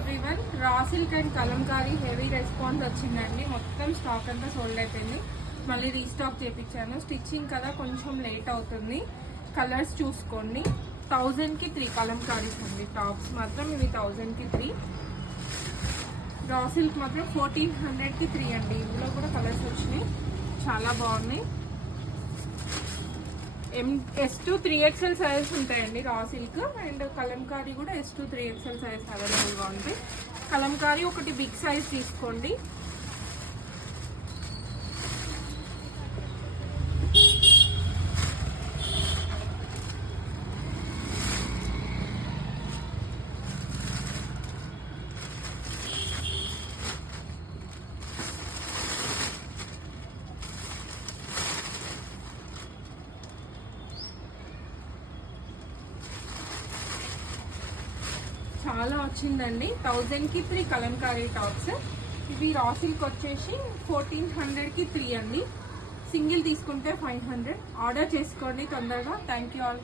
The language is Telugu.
Everyone. Raw silk and Kalamkari heavy response వచ్చిందండి. మొత్తం స్టాక్ అంతా సోల్డ్ అయిపోయింది. మళ్ళీ రీస్టాక్ చేయించాను. స్టిచ్చింగ్ కదా కొంచెం లేట్ అవుతుంది. కలర్స్ చూసుకోండి. 1000కి 3 కలంకారీస్ అండి. టాప్స్ మాత్రం ఇవి 1000కి 3. రా సిల్క్ మాత్రం 1400కి 3 అండి. ఇందులో కూడా కలర్స్ వచ్చినాయి, చాలా బాగున్నాయి. S2 3XL సైజెస్ ఉంటాయండి రా సిల్క్. అండ్ కలంకారీ కూడా S2 3XL సైజ్ అవైలబుల్గా ఉంటాయి. కలంకారీ ఒకటి బిగ్ సైజ్ తీసుకోండి. చాలా వచ్చిందండి. 1000కి 3 కలంకారీ టాప్స్. ఇవి రా సిల్క్ వచ్చేసి 1400కి 3 అండి. సింగిల్ తీసుకుంటే 500. ఆర్డర్ చేసుకోండి తొందరగా. Thank you all.